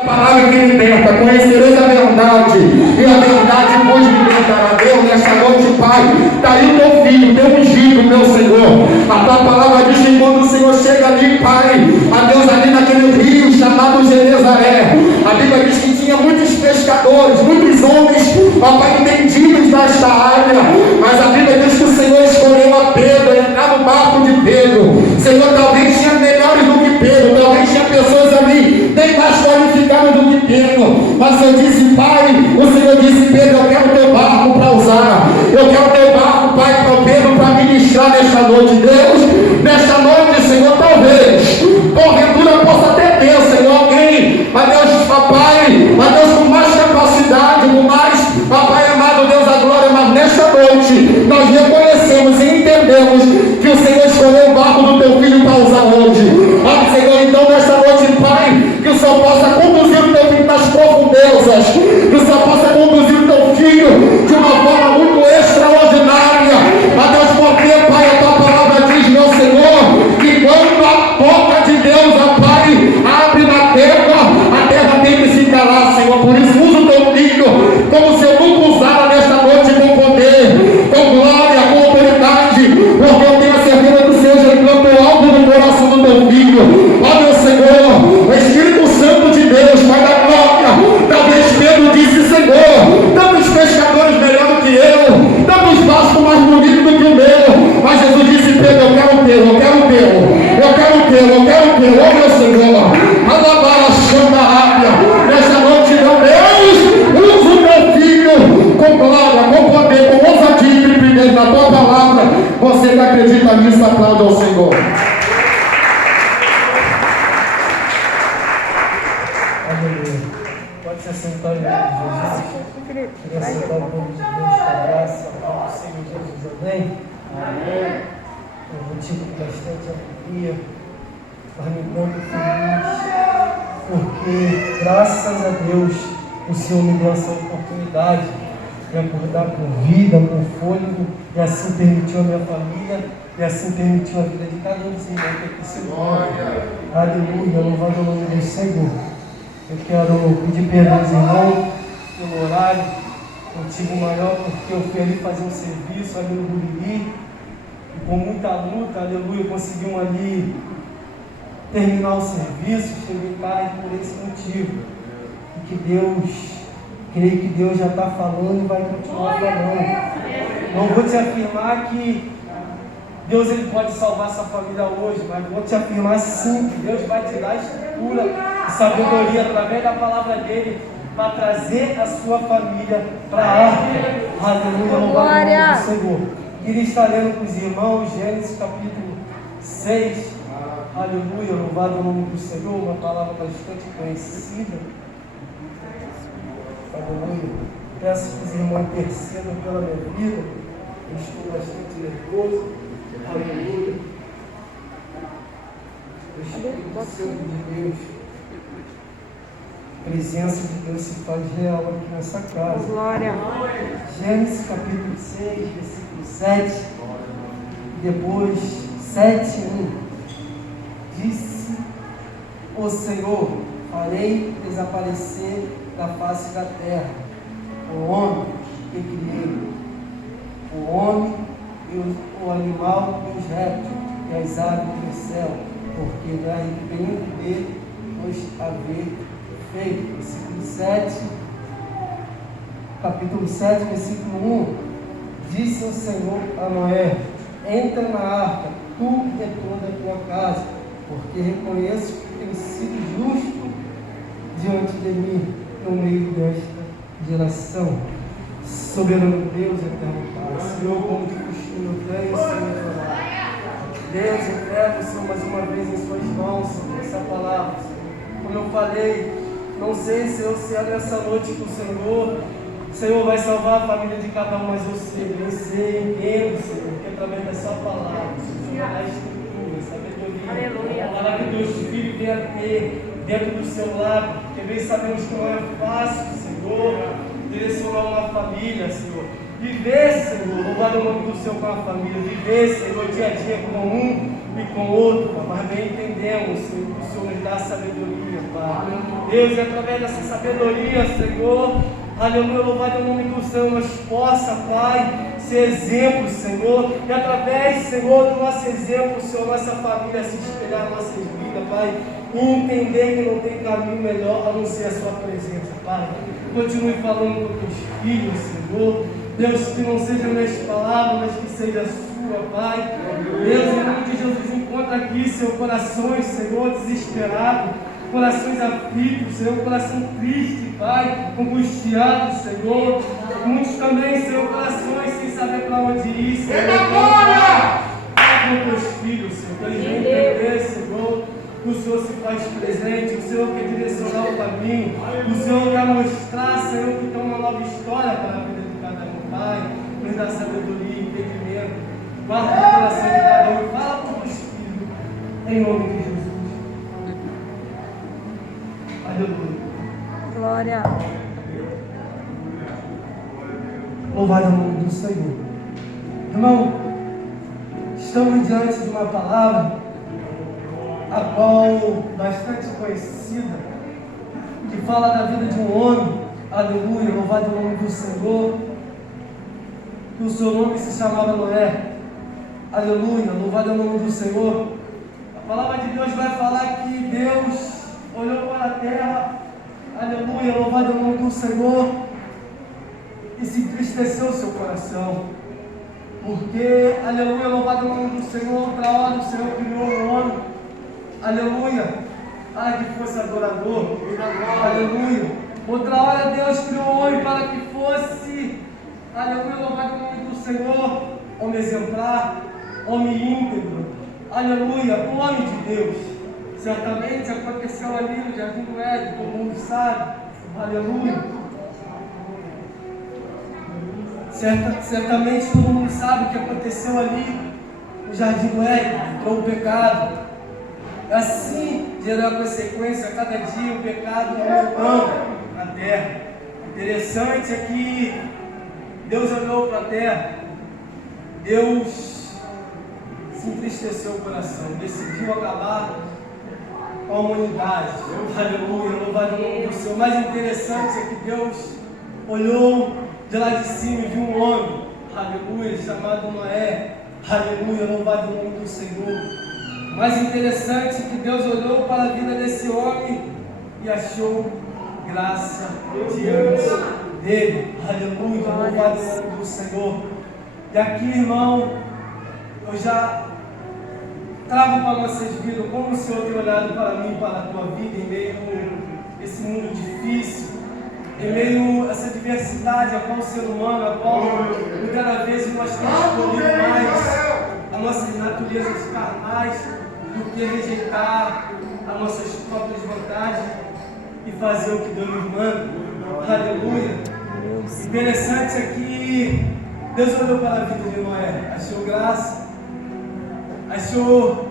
A palavra que liberta, conhecereis a verdade, e a verdade vos libertará. Deus, nesta noite, Pai, está aí o teu filho, o teu ungido, meu Senhor. A tua palavra diz que quando o Senhor chega ali, Pai, a Deus ali naquele rio chamado Genezaré, a Bíblia diz que tinha muitos pescadores, muitos homens, ó Pai, entendidos desta área, mas a Bíblia diz que o Senhor escolheu a Pedro, entrar no barco de Pedro. Senhor, talvez tinha melhores do que Pedro, talvez tinha pessoas ali bem mais qualificadas do que Pedro, mas eu disse, Pai, o Senhor disse, Pedro, eu quero o teu barco para usar, eu quero o teu barco, Pai, para Pedro, para ministrar nesta noite. Deus, nesta noite, Senhor, talvez, porventura possa até ter, Senhor, alguém, a Deus, papai, a Deus, com mais capacidade, com mais, papai amado, Deus, a glória, mas nesta noite, nós reconhecemos e entendemos que o Senhor escolheu o barco do teu filho para usar hoje. Ó Senhor, então nesta noite, Pai, que o Senhor possa conduzir o teu filho nas profundezas, que o Senhor possa conduzir o teu filho de uma forma muito extraordinária. A Deus, porque, Pai, a tua palavra diz, meu Senhor, que quando a boca de Deus, ó Pai, abre na terra, a terra tem que se calar, Senhor. Por isso, usa o teu filho como o Senhor nunca usara nesta noite, com poder, com glória, com autoridade, porque eu tenho a certeza que seja enquanto algo no coração do teu filho. Ó meu Senhor, o Espírito Santo de Deus, Pai da glória, talvez Pedro disse, Senhor, tantos pescadores melhor do que eu, tantos vascos mais bonitos do que o meu, mas Jesus disse, Pedro, eu quero o teu, eu quero o teu, eu quero o teu, eu quero o teu, ó meu Senhor, alabara, chama a rápida, nesta noite, meu Deus, usa o teu filho, com glória, com poder, com ousadia e intrepidez na tua palavra. Você que acredita nisso, aplauda ao Senhor. Aleluia. Pode se assentar em nome de Jesus. Queria assentar o nome de Deus com a graça, ao Senhor Jesus. Amém? Amém. Um motivo de bastante alegria, mas me encontro feliz, porque graças a Deus o Senhor me deu essa oportunidade de acordar com vida, com fôlego, e assim permitiu a minha família, e assim permitiu a vida de cada um dos irmãos que aqui se encontra. Aleluia, louvado o nome do Senhor. Eu quero pedir perdão aos irmãos pelo horário, motivo maior, porque eu fui ali fazer um serviço ali no Buriri, e com muita luta, aleluia, conseguimos ali terminar o serviço, cheguei tarde por esse motivo. E que Deus, creio que Deus já está falando e vai continuar falando. Não vou te afirmar que Deus ele pode salvar essa família hoje, mas vou te afirmar sim, que Deus vai te dar estrutura e sabedoria através da palavra dele para trazer a sua família para a arca. Aleluia, louvado o nome do Senhor. Queria estar lendo com os irmãos Gênesis capítulo 6. Aleluia, louvado o nome do Senhor, uma palavra bastante conhecida. Aleluia. Peço que os irmãos intercedam pela minha vida. Eu estou bastante nervoso. Aleluia. O Espírito Santo de Deus, a presença de Deus se faz real aqui nessa casa. Glória. Gênesis capítulo 6, versículo 7. Depois 7:1. Disse o Senhor: farei desaparecer da face da terra o homem que criei, o homem e o animal e os répteis e as aves do céu, porque me arrependo dele, pois haver feito. Versículo 7, capítulo 7, versículo 1. Disse o Senhor a Noé: entra na arca, tu e toda a tua casa, porque reconheço que tenho sido justo diante de mim no meio desta geração. Soberano Deus, eterno Pai, Senhor, como de costume eu tenho, Senhor, Deus, entrego, Senhor, mais uma vez em suas mãos, Senhor, essa palavra, Senhor. Como eu falei, não sei, Senhor, se é nessa noite que o Senhor vai salvar a família de cada um, mas eu sei, entendo, Senhor, que através dessa palavra, Senhor, vai dar estrutura, sabedoria. Aleluia. A palavra que Deus Filho venha ter dentro do seu lado, porque bem sabemos que não é fácil, Senhor, direcionar uma família, Senhor. Viver, Senhor, louvado o nome do Senhor com a família. Viver, Senhor, dia a dia como um. e com o outro, Pai, mas bem entendemos, Senhor, que o Senhor nos dá sabedoria, Pai. Deus, e através dessa sabedoria, Senhor, aleluia, louvado é o nome do Senhor, nós possa, Pai, ser exemplo, Senhor, e através, Senhor, do nosso exemplo, Senhor, nossa família se espelhar nas nossas vidas, Pai, e entender que não tem caminho melhor a não ser a Sua presença, Pai. Continue falando com teus filhos, Senhor. Deus, que não seja minhas palavras, mas que seja a Sua, Pai. Deus, em nome de Jesus, encontra aqui, Senhor, corações, Senhor, desesperados, corações aflitos, Senhor, coração triste, Pai, angustiado, Senhor. Muitos também, Senhor, corações sem saber para onde ir, Senhor. Fala com teus filhos, Senhor, que eles venham entender, Senhor, que o Senhor se faz presente, o Senhor quer direcionar o caminho, o Senhor quer mostrar, Senhor, que tem uma nova história para a vida de cada um, Pai. Nos dá sabedoria e entendimento. Guarda o coração de cada um. Fala com o Espírito, em nome de Jesus. Aleluia. Glória. Louvado é o nome do Senhor. Irmão, estamos diante de uma palavra a qual bastante conhecida, que fala da vida de um homem. Aleluia, louvado é o nome do Senhor. Que o seu nome se chamava Noé. Aleluia, louvado é o nome do Senhor. A palavra de Deus vai falar que Deus olhou para a terra, aleluia, louvado é o nome do Senhor, e se entristeceu o seu coração, porque, aleluia, louvado é o nome do Senhor, para a hora o Senhor criou o homem, aleluia, para que fosse adorador, aleluia. Outra hora Deus criou o homem para que fosse, aleluia, louvado é o nome do Senhor, homem exemplar, homem íntegro, aleluia, o homem de Deus. Certamente aconteceu ali no Jardim do Éden, todo mundo sabe, aleluia. Certamente todo mundo sabe o que aconteceu ali no Jardim do Éden, com o pecado. Assim gerou a consequência, a cada dia o pecado aumentando na terra. Interessante é que Deus olhou para a terra, Deus se entristeceu o coração, decidiu acabar com a humanidade. Aleluia, louvado é o nome do Senhor. O mais interessante é que Deus olhou de lá de cima e viu um homem, aleluia, chamado Noé. Aleluia, louvado é o nome do Senhor. O mais interessante é que Deus olhou para a vida desse homem e achou graça diante dele. Aleluia, louvado é o nome do Senhor. E aqui, irmão, eu já trago para nossas vidas como o Senhor tem olhado para mim, para a tua vida, em meio a esse mundo difícil, em meio a essa diversidade a qual o ser humano, a qual cada vez nós temos escolhido mais as nossas naturezas carnais do que rejeitar as nossas próprias vontades e fazer o que Deus nos manda. Aleluia. Interessante é que Deus olhou para a vida de Noé, achou graça, achou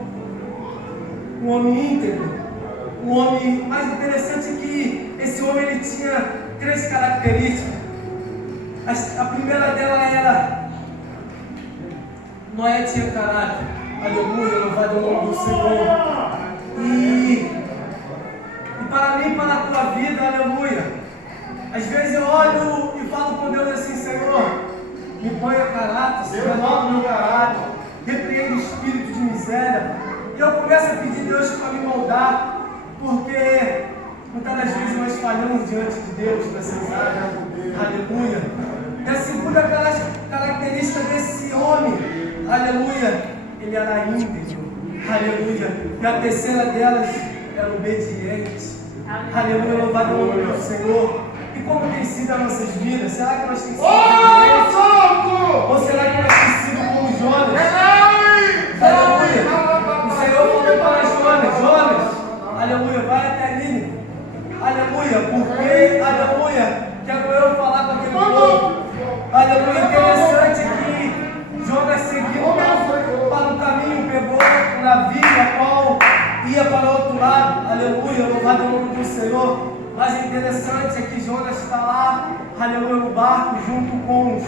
um homem íntegro, um homem. Mais interessante é que esse homem ele tinha 3 características. A primeira dela era: Noé tinha caráter. Aleluia, louvado é o nome do Senhor. E para mim, para a tua vida, aleluia. Às vezes eu olho e falo com Deus assim: Senhor, me ponha caráter, Senhor, renova meu caráter, repreende o espírito de miséria. E eu começo a pedir a Deus para me moldar, porque muitas das vezes nós falhamos diante de Deus nessas áreas. Aleluia. E a segunda característica desse homem, aleluia, ele era íntegro. Aleluia. E a terceira delas era obediente. Aleluia, louvado o nome do Senhor. E como tem sido as nossas vidas? Será que nós temos sido obedientes? Ou será que nós temos sido como Jonas? Aleluia. O Senhor falou para Jonas, aleluia, vai até Nínive. Aleluia, porque, aleluia, quero eu falar com aquele povo. Aleluia, interessante que Jonas seguiu para o caminho, pegou um navio a qual ia para o outro lado. Aleluia, louvado o nome do Senhor. Mas o interessante é que Jonas está lá, aleluia, no barco junto com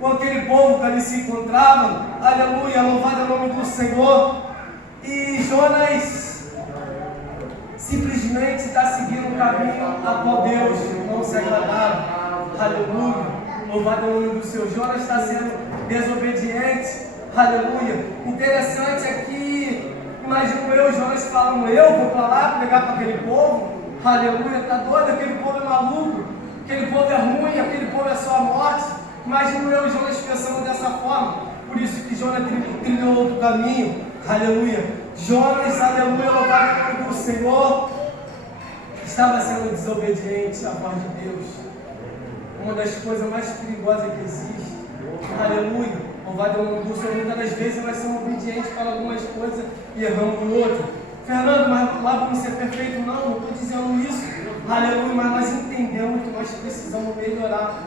com aquele povo que ali se encontrava. Aleluia, louvado é o nome do Senhor. E Jonas simplesmente está seguindo um caminho a qual Deus não se agradava. Aleluia, louvado é o nome do Senhor. Jonas está sendo desobediente. Aleluia. Interessante é que, imagino eu, Jonas falando, eu vou para lá pregar para aquele povo. Aleluia, está doido, aquele povo é maluco, aquele povo é ruim, aquele povo é só a morte. Imagino eu, Jonas, pensando dessa forma. Por isso que Jonas trilhou outro caminho. Aleluia. Jonas, aleluia, louvado o nome do Senhor, estava sendo desobediente à voz de Deus. Uma das coisas mais perigosas que existe. Aleluia. Louvado o nome do Senhor. Muitas das vezes nós somos obedientes para algumas coisas e erramos em outras. Fernando, mas lá vamos ser perfeitos? Não estou dizendo isso. Aleluia, mas nós entendemos que nós precisamos melhorar.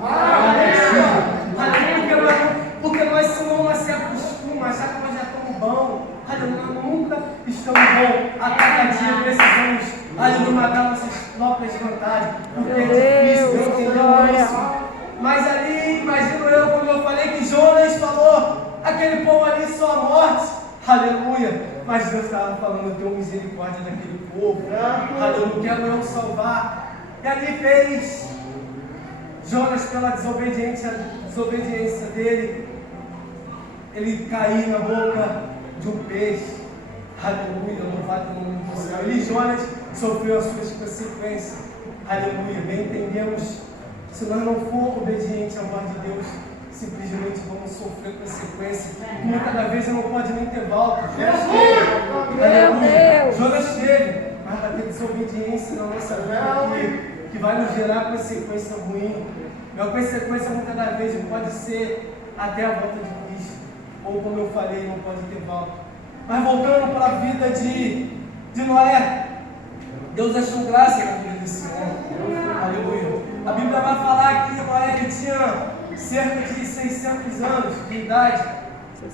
Aleluia, porque nós senão nós se acostumamos, achar que nós já estamos bons. Aleluia, nós nunca estamos bons. A cada dia precisamos, aleluia, matar nossas próprias vantagens. Porque é difícil, eu entendo isso. Mas ali, imagino eu, quando eu falei que Jonas falou, aquele povo ali só a morte. Aleluia. Mas Deus estava falando, eu tenho misericórdia daquele povo. Aleluia, quero eu salvar. E ali fez Jonas, pela desobediência dele, ele caiu na boca de um peixe. Aleluia, louvado no nome do Senhor. Ele, Jonas, sofreu as suas consequências. Aleluia, bem entendemos. Se nós não formos obedientes à voz de Deus, simplesmente vamos sofrer consequências. Muitas das vezes não pode nem ter volta. Aleluia. Jonas teve, mas vai ter desobediência na nossa vida que vai nos gerar consequência ruim. E a consequência muitas das vezes pode ser até a volta de Cristo. Ou como eu falei, não pode ter volta. Mas voltando para a vida de Noé, Deus achou graça na vida desse homem. Aleluia. A Bíblia vai falar que Noé ele tinha cerca de 600 anos de idade,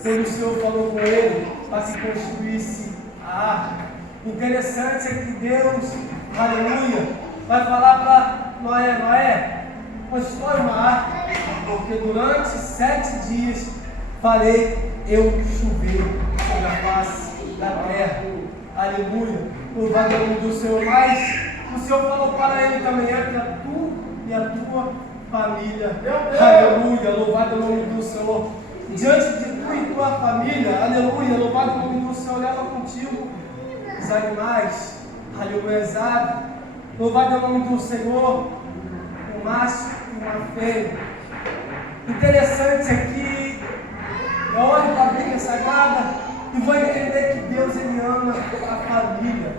quando o Senhor falou com ele para que construísse a arca. Interessante é que Deus, aleluia, vai falar para Noé, Noé, constrói uma arca, porque durante 7 dias farei eu chover sobre a face da terra. Aleluia, louvado é o nome do Senhor. Mas o Senhor falou para ele também, entra tu e a tua família. Aleluia, louvado é o nome do Senhor. Diante de tu e tua família, aleluia, louvado é o nome do Senhor. Leva contigo os animais, aleluia, as aves. Louvado é o nome do Senhor, um macho e uma fêmea. Interessante é que eu olho para a Bíblia Sagrada e vou entender que Deus ele ama a família.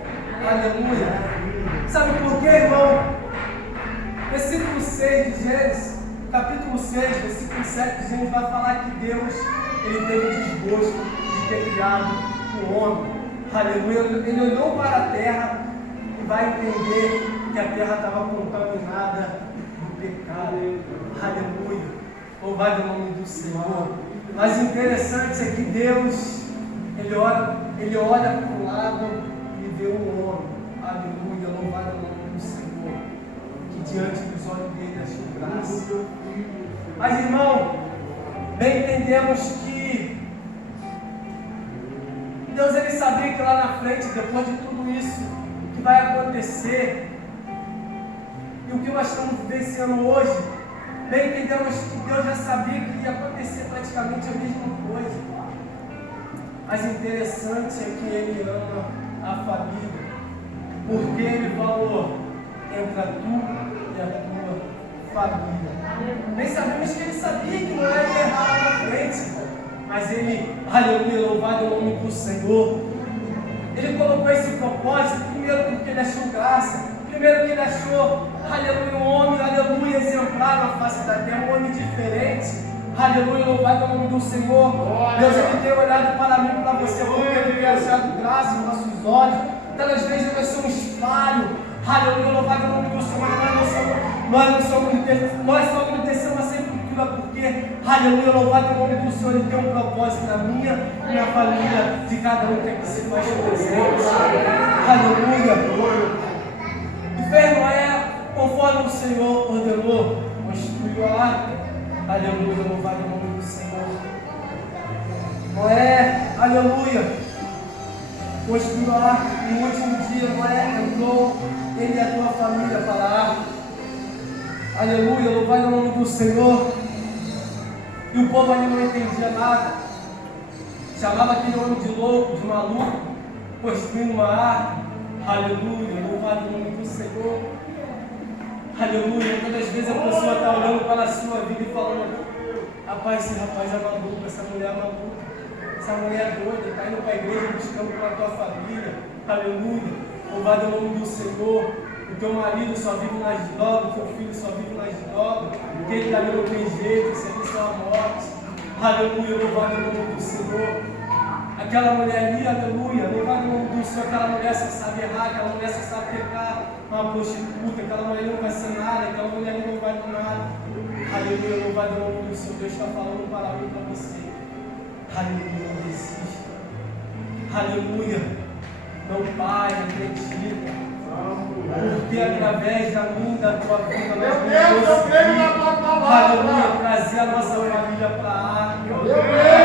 Aleluia. Sabe por quê, irmão? Versículo 6 de Gênesis, capítulo 6, versículo 7 de Gênesis vai falar que Deus ele teve desgosto de ter criado o homem. Aleluia. Ele olhou para a terra e vai entender que a terra estava contaminada do pecado. Aleluia. Louvado o nome do Senhor. Mas interessante é que Deus ele olha para o lado e vê um homem. Aleluia, louvado o nome do Senhor, que diante dos olhos dele achou graça. Mas irmão, bem entendemos que Deus ele sabia que lá na frente, depois de tudo isso que vai acontecer, e o que nós estamos vivenciando hoje, bem entendemos que Deus já sabia que ia acontecer praticamente a mesma coisa. Mas interessante é que Ele ama a família. Porque Ele falou, entra tu e a tua família. Nem sabemos que Ele sabia que não ia errar lá na frente. Mas Ele, aleluia, louvado é o nome do Senhor. Ele colocou esse propósito, primeiro porque Ele achou graça. Primeiro que Ele achou, aleluia, um homem, aleluia, exemplar na face da terra, um homem diferente. Aleluia, louvado é o nome do Senhor. Deus ele tem olhado para mim e para você, porque Ele tem achado graça em nossos olhos. Tantas vezes nós somos falhos. Aleluia, louvado é o nome do Senhor. Nós só obedecemos a Escritura porque, aleluia, louvado é o nome do Senhor. Ele tem um propósito na minha e na família de cada um que aqui se faz presente. Aleluia. E fez Noé conforme o Senhor ordenou, construiu a arca. Aleluia, louvado é o nome Noé, aleluia, construiu a arca. E no último dia, Noé entrou, ele e a tua família para a arca. Aleluia, louvado o nome do Senhor. E o povo ali não entendia nada. Chamava aquele homem de louco, de maluco, construindo uma arca. Aleluia, louvado o nome do Senhor. Aleluia, muitas vezes a pessoa está olhando para a sua vida e falando: rapaz, esse rapaz é maluco, essa mulher é maluca, essa mulher é doida, está indo para a igreja buscando para a tua família. Aleluia, louvado o nome do Senhor. O teu marido só vive nas drogas, o teu filho só vive nas drogas, porque ele ali não tem jeito, isso ali só a morte. Aleluia, louvado o nome do Senhor. Aquela mulher ali, aleluia, louvado o nome do Senhor. Aquela mulher só sabe errar, aquela mulher só sabe pecar, uma prostituta, aquela mulher não vai ser nada, aquela mulher ali não vai com nada. Aleluia, louvado o nome do Senhor. Deus está falando para mim e para você. Aleluia, não desista. Aleluia, não pare, acredita. Porque através da minha, da tua vida, nós vamos conseguir, aleluia, trazer a nossa família para a arca.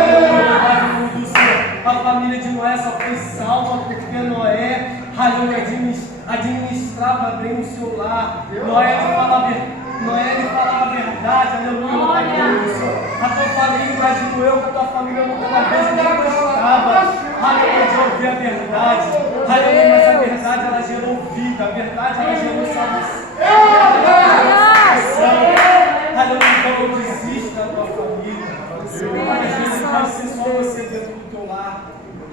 Aleluia, do Senhor. A família de Noé só foi salva porque Noé, aleluia, administrava bem o seu lar. Noé ele falava a verdade, aleluia. A tua família, imagino eu, que a tua família muitas vezes nem gostava, aleluia, de ouvir a verdade. Aleluia, mas a verdade ela gerou vida, a verdade ela gerou salvação. Aleluia, então não desista da tua família. Às vezes vai ser só você dentro do teu lar.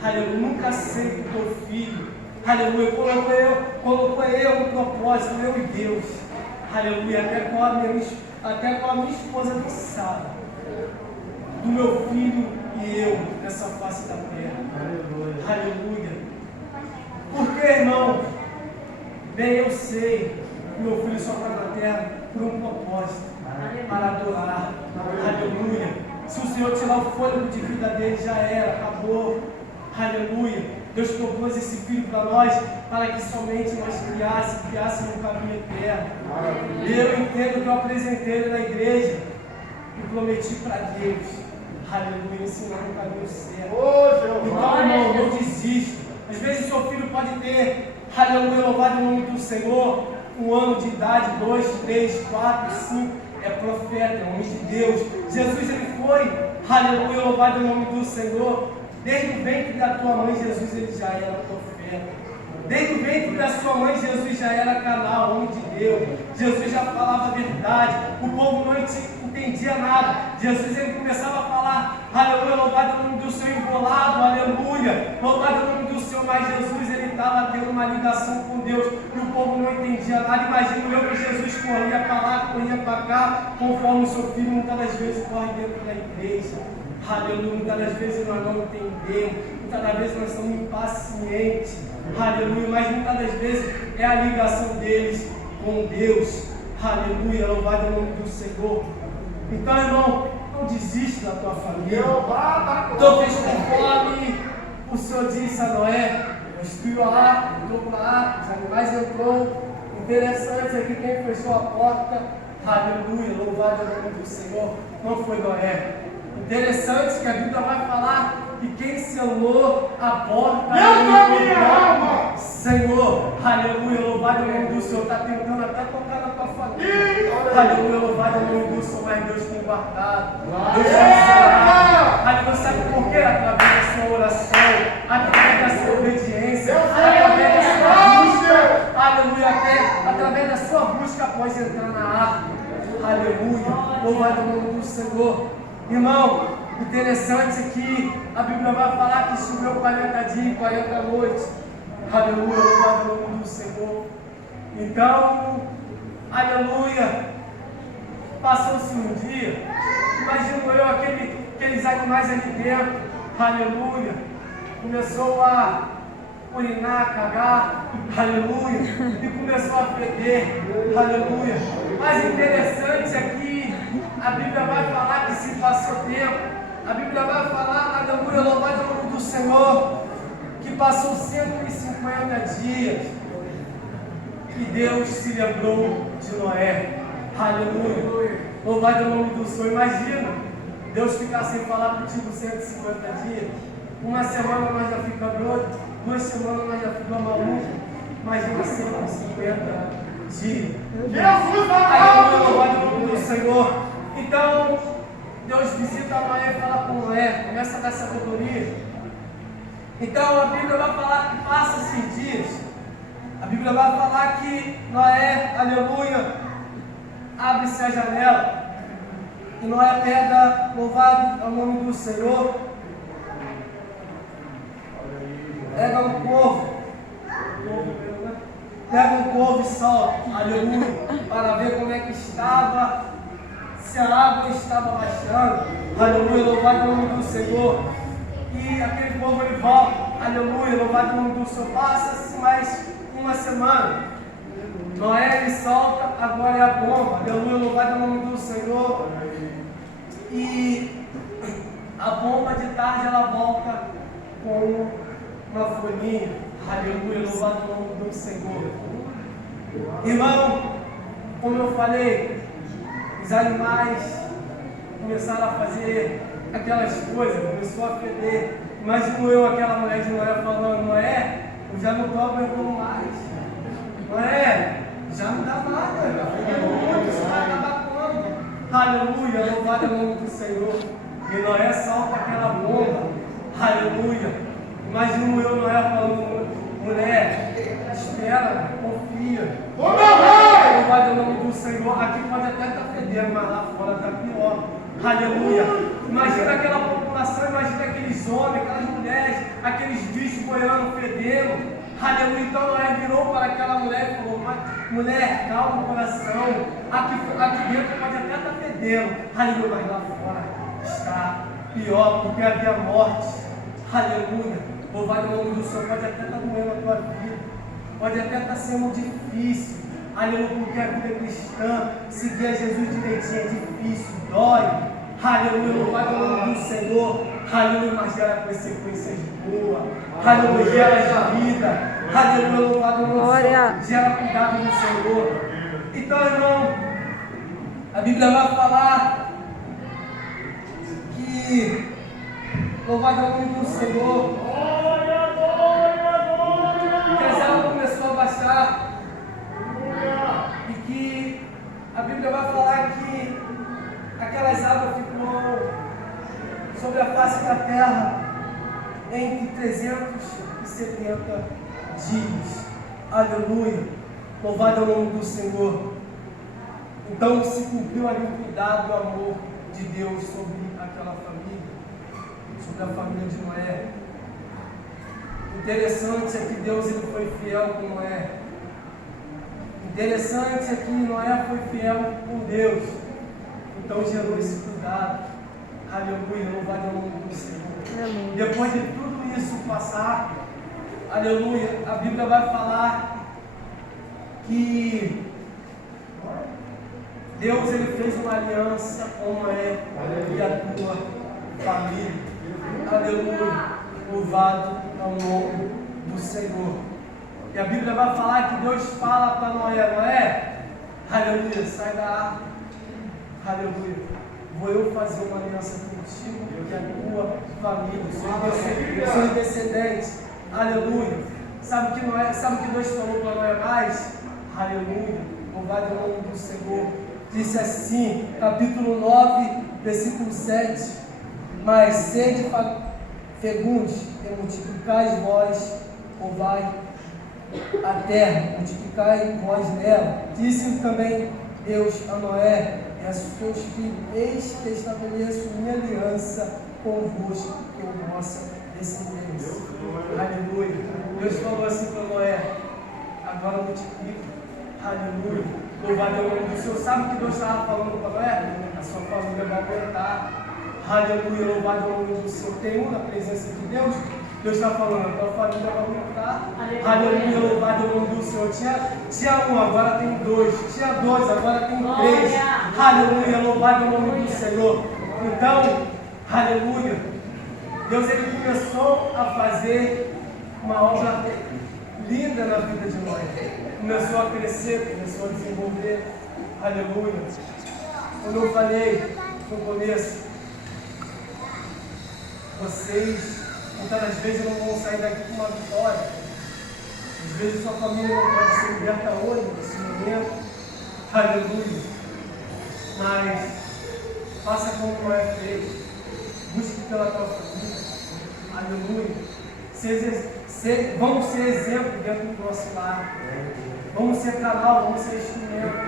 Aleluia, nunca aceita o teu filho. Aleluia, colocou eu no propósito, eu e Deus. Aleluia, até com a minha esposa não sabe do meu filho e eu nessa face da terra. Aleluia. Porque, irmão, bem eu sei que meu filho só está na terra por um propósito, para adorar. Aleluia. Se o Senhor tirar o fôlego de vida dele, já era, acabou. Aleluia. Deus propôs esse filho para nós, para que somente nós criássemos um caminho eterno. Eu entendo que eu apresentei ele na igreja e prometi para Deus. Aleluia, ensinando o caminho certo. Então, irmão, não desista. Às vezes o seu filho pode ter, aleluia, louvado o nome do Senhor, 1 ano de idade, 2, 3, 4, 5, é profeta, é homem de Deus. Jesus, ele foi, aleluia, louvado o nome do Senhor. Desde o ventre da tua mãe, Jesus, ele já era profeta. Desde o ventre da sua mãe, Jesus já era canal, homem de Deus. Jesus já falava a verdade. O povo não entendia nada. Jesus, ele começava a falar, aleluia, louvado o nome do Senhor, embolado, aleluia, louvado o nome do Senhor. Mas Jesus, ele estava tendo uma ligação com Deus e o povo não entendia nada. Imagino eu que Jesus corria para lá, corria para cá, conforme o seu filho muitas das vezes corre dentro da igreja. Aleluia, muitas das vezes nós não entendemos, muitas das vezes nós somos impacientes. Aleluia, mas muitas das vezes é a ligação deles com Deus. Aleluia, louvado o nome do Senhor. Então, irmão, não desista da tua família. Então, fez conforme o Senhor disse a Noé, construiu a arca, entrou para a arca, os animais entrou. Interessante aqui quem fechou a porta. Aleluia, louvado o nome do Senhor. Não foi Noé. Interessante que a Bíblia vai falar que quem selou a porta é o Senhor. Aleluia, louvado o nome do Senhor. Está tentando até tocar na tua família. Aleluia, louvado o nome do Senhor. Mas Deus tem guardado. Deus tem ensinado. Aleluia, sabe por quê? Através da sua oração, através da sua obediência, através da sua busca. Aleluia, até através da sua busca após entrar na arca. Aleluia, louvado o nome do Senhor. Irmão, interessante é que a Bíblia vai falar que choveu 40 dias e 40 noites. Aleluia, louvado o nome do Senhor. Então, aleluia, passou-se um dia, imagino eu aqueles animais ali dentro, aleluia, começou a urinar, cagar, aleluia, e começou a feder, aleluia. Mas interessante é que a Bíblia vai falar que se passou tempo, a Bíblia vai falar, aleluia, louvado o nome do Senhor, que passou 150 dias e Deus se lembrou de Noé. Aleluia, louvado o nome do Senhor. Imagina, Deus ficar sem falar contigo 150 dias, uma semana nós já fica doido, 2 semanas nós já fica maluco, imagina 150 dias. Jesus Aí louvado o nome do Senhor. Então, Deus visita Noé e fala com Noé, começa a dar sabedoria. Então a Bíblia vai falar que passa-se dias. A Bíblia vai falar que Noé, aleluia, abre-se a janela. E Noé pega, louvado ao nome do Senhor, pega um corvo, e solta, aleluia, para ver como é que estava, se a água estava baixando, aleluia, louvado ao nome do Senhor. E aquele povo ele volta, aleluia, louvado o nome do Senhor. Passa-se mais uma semana. Noé ele solta, agora é a bomba, aleluia, louvado o nome do Senhor. E a bomba de tarde ela volta com uma folhinha, aleluia, louvado o nome do Senhor. Irmão, como eu falei, os animais começaram a fazer aquelas coisas, começou a feder. Imagino eu, aquela mulher de Noé falando: Noé, eu já não estou aguentando mais. Noé, já não dá nada, isso vai acabar quando? Aleluia, louvado é o nome do Senhor. E Noé solta aquela bomba, aleluia. Imagino eu, Noé falando: mulher, espera, confia. Louvado é o nome do Senhor. Aqui pode até estar fedendo, mas lá fora está pior. Aleluia. Imagina aquela população, imagina aqueles homens, aquelas mulheres, aqueles bichos boiando, fedendo. Aleluia. Então Noé virou para aquela mulher e falou: mulher, calma o coração. Aqui dentro pode até estar fedendo. Aleluia. Mas lá fora está pior, porque havia morte. Aleluia. Louvado o nome do Senhor. Pode até estar doendo a tua vida. Pode até estar sendo difícil. Aleluia, porque a vida cristã, seguir a Jesus direitinho é difícil, dói. Aleluia, louvado o nome do Senhor. Aleluia, mas gera consequências boas. Aleluia, gera vida. Aleluia, louvado o nome do Senhor. Gera cuidado do Senhor. Então, irmão, a Bíblia vai falar que louvado o nome do Senhor. Que as águas começou a baixar. E que a Bíblia vai falar que aquelas águas ficou sobre a face da terra entre 370 dias. Aleluia. Louvado é o nome do Senhor. Então se cumpriu ali o cuidado, o amor de Deus sobre aquela família, sobre a família de Noé. Interessante é que Deus ele foi fiel com Noé. Interessante é que Noé foi fiel com Deus. Então gerou esse cuidado. Aleluia, louvado é o nome do Senhor. Aleluia. Depois de tudo isso passar, aleluia, a Bíblia vai falar que Deus ele fez uma aliança com Noé e a tua família. Aleluia, louvado é o nome do Senhor. E a Bíblia vai falar que Deus fala para Noé: Noé, aleluia, sai da arca, aleluia, vou eu fazer uma aliança contigo e a tua família, seus descendentes, aleluia. Sabe o que Deus falou para Noé mais? Aleluia, louvado é o nome do Senhor. Disse assim, capítulo 9, versículo 7: mas sede fecundos e multiplicais vós, ovai a terra, multiplicai vós nela. Disse também Deus a Noé e a seus filhos: eis que estabeleço minha aliança convosco e com vossa descendência. Aleluia. Deus falou assim para Noé: agora multiplica. Aleluia. Louvado é o nome do Senhor. Sabe o que Deus estava falando para Noé? A sua família vai aumentar. Aleluia. Louvado é o nome do Senhor. Tem um na presença de Deus. Deus está falando: a tua família vai aumentar. Aleluia, louvado o nome do Senhor. Tinha um, agora tem 2. Tinha 2, agora tem 3. Aleluia, louvado o nome do Senhor. Então, aleluia, Deus ele começou a fazer uma obra linda na vida de Noé. Começou a crescer, começou a desenvolver. Aleluia. Como eu falei no começo, vocês, muitas das vezes, não vão sair daqui com uma vitória. Às vezes sua família não pode ser liberta hoje, nesse momento. Aleluia. Mas faça como Noé fez. Busque pela tua família. Aleluia. Vamos ser exemplo dentro do nosso lar. Vamos ser canal, vamos ser instrumento.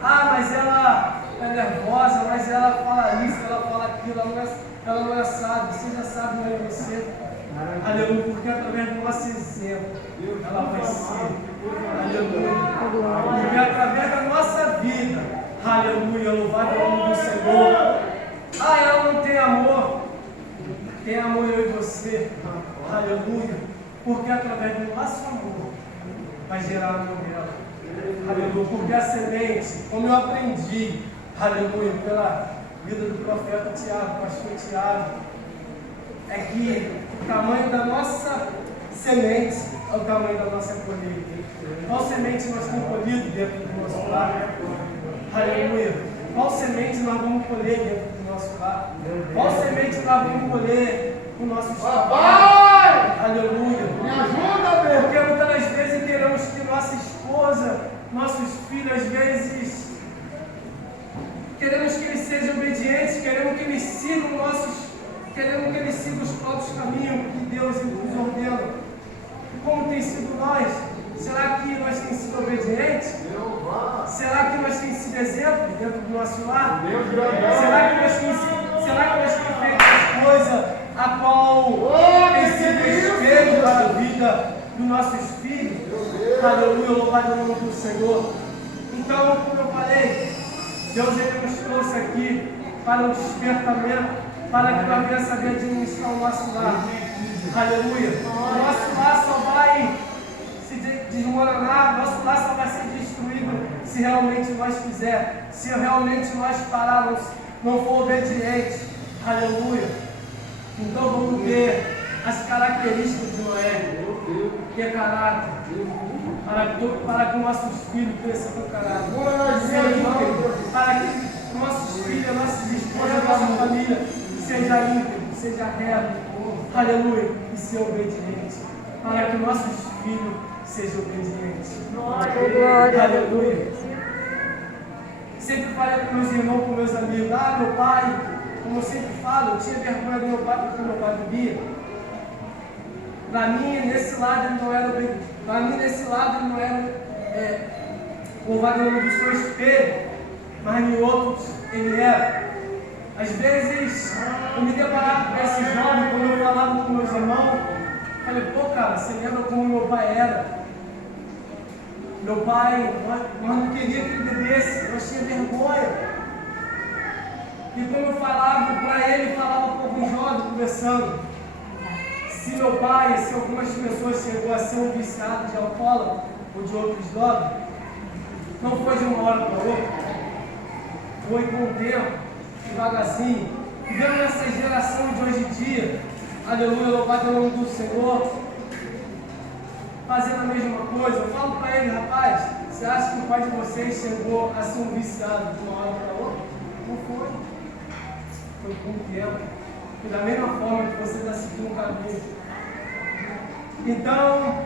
Ah, mas ela é nervosa, mas ela fala isso, ela fala aquilo, ela não é sábia. Você já sabe, não é você. Aleluia, porque através do nosso exemplo, ela vai ser. Aleluia. Porque através da nossa vida, aleluia, louvado é o nome do Senhor. Ah, ela não tem amor. Tem amor eu e você. Aleluia. Porque através do nosso amor vai gerar amor dela. Aleluia. Porque a semente, como eu aprendi, aleluia, pela vida do profeta Tiago, pastor Tiago, é que o tamanho da nossa semente é o tamanho da nossa colheita. Qual semente nós temos colhido dentro do nosso lar? Aleluia. Qual semente nós vamos colher dentro do nosso lar? Qual semente nós vamos colher no nosso trabalho? Aleluia. Me ajuda, Deus. Porque muitas das vezes queremos que nossa esposa, nossos filhos, às vezes, queremos que eles sejam obedientes, queremos que eles sigam os próprios caminhos que Deus nos ordena. Como tem sido nós? Será que nós temos sido obedientes? Será que nós temos sido exemplo dentro do nosso lar? Será que nós temos feito as coisas a qual tem sido espelho para a vida dos nossos filhos? Aleluia, louvado é o nome do Senhor. Então, como eu falei, Deus ele nos trouxe aqui para o despertamento, para que nós venhamos saber administrar o nosso lar. Aleluia. O nosso lar só vai se desmoronar, nosso lar só vai ser destruído se realmente nós fizermos, se realmente nós pararmos, não for obedientes. Aleluia. Então vamos ver as características de Noé, que é caráter, para que nossos filhos cresçam com caráter, para que nossos filhos, nossas esposas, nossa família seja íntegro, seja reto, aleluia, e ser obediente, para que nossos filhos sejam obedientes. Aleluia. Sempre falei com meus irmãos, com meus amigos, meu pai, como eu sempre falo, eu tinha vergonha do meu pai porque meu pai bebia. Para mim, nesse lado ele não era louvado o nome do seu espelho, mas em outros ele era. Às vezes eu me deparava com esse jovem, quando eu falava com meus irmãos, falei, pô cara, você lembra como meu pai era? Meu pai, nós não queria que ele bebesse, nós tinha vergonha. E quando eu falava para ele, falava com algum jovem conversando. Se meu pai, se algumas pessoas chegou a ser um viciado de alcoólatra ou de outros drogas, não foi de uma hora para outra, foi com o tempo, devagarzinho. E vendo essa geração de hoje em dia, aleluia, louvado é o nome do Senhor, fazendo a mesma coisa. Eu falo para ele, rapaz, você acha que o pai de vocês chegou a ser um viciado de uma hora para outra? Não foi. Foi com o tempo. E da mesma forma que você está seguindo um caminho. Então,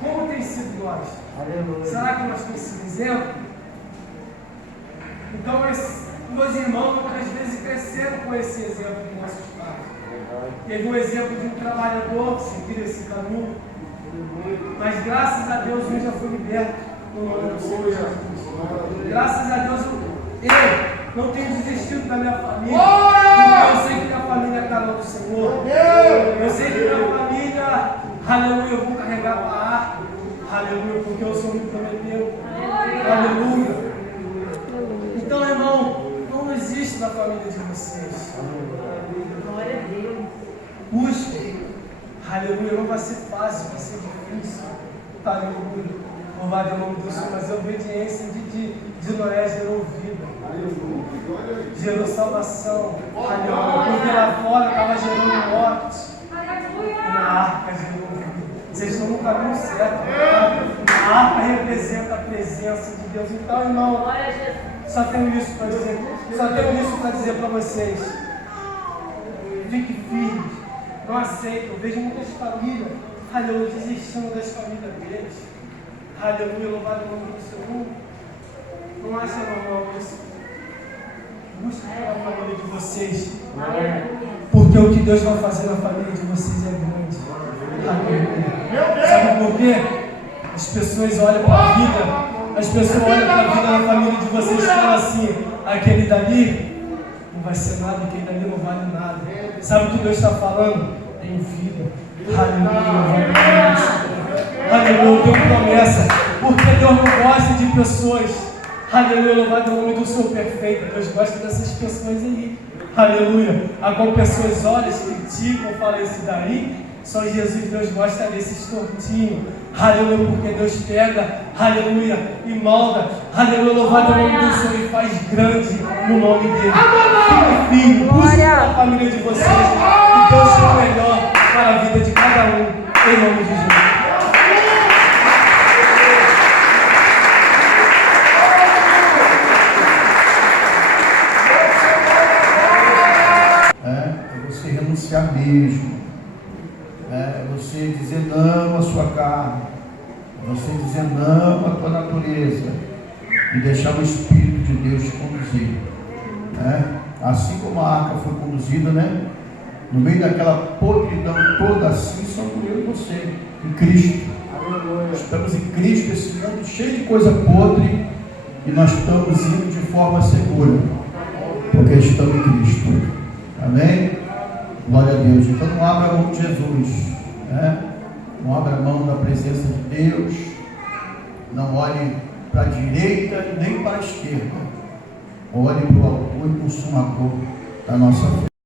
como tem sido nós? Aleluia. Será que nós temos sido exemplo? Então, meus irmãos, muitas vezes cresceram com esse exemplo de nossos pais. Teve um exemplo de um trabalhador seguir esse caminho. Mas graças a Deus, um já foi liberto no nome do Senhor Jesus. Graças a Deus, eu não tenho desistido da minha família, porque eu sei que minha família é canal do Senhor. Eu sei que minha família, aleluia, eu vou carregar para a arca, aleluia, porque o Senhor me prometeu. Aleluia. Então, irmão, não existe na família de vocês. Glória a Deus. Busque, aleluia, não vai ser fácil, vai ser difícil. Aleluia. Louvado é o nome do Senhor, mas a obediência de Noé gerou vida. Gerou salvação. Aleluia. Porque lá fora estava gerando morte. E na arca gerou vida. Vocês estão no caminho certo. A arca representa a presença de Deus. Então, irmão, só tenho isso para dizer. Só tenho isso para dizer para vocês. fique firme. Não aceito. Eu vejo muitas famílias, aleluia, desistindo das famílias deles. Aleluia, louvado o nome do Senhor. Não acha normal isso? Busque pela família de vocês. Porque o que Deus vai fazer na família de vocês é grande. Aleluia. Sabe por quê? As pessoas olham para a vida. As pessoas olham para a vida da família de vocês e falam assim: aquele dali não vai ser nada, aquele dali não vale nada. Sabe o que Deus está falando? Tem vida. Aleluia. Aleluia, eu tenho promessa. Porque Deus não gosta de pessoas. Aleluia, louvado o nome do Senhor perfeito. Deus gosta dessas pessoas aí. Aleluia. A qual pessoas olham, criticam, falam isso daí. Só Jesus, Deus gosta desses tortinhos. Aleluia, porque Deus pega, aleluia, e molda. Aleluia, louvado o nome do Senhor e faz grande no nome dele. Fique firme, busque a família de vocês. E Deus tem o melhor para a vida de cada um. Em nome de Jesus. É você renunciar mesmo. É você dizer não à sua carne. É você dizer não à tua natureza. E deixar o Espírito de Deus te conduzir. Assim como a arca foi conduzida, no meio daquela podridão toda, assim somos eu e você, em Cristo. Estamos em Cristo, esse mundo cheio de coisa podre, e nós estamos indo de forma segura, porque estamos em Cristo. Amém? Glória a Deus. Então não abra a mão de Jesus, não abra a mão da presença de Deus, não olhe para a direita nem para a esquerda, olhe para o autor e consumador da nossa fé.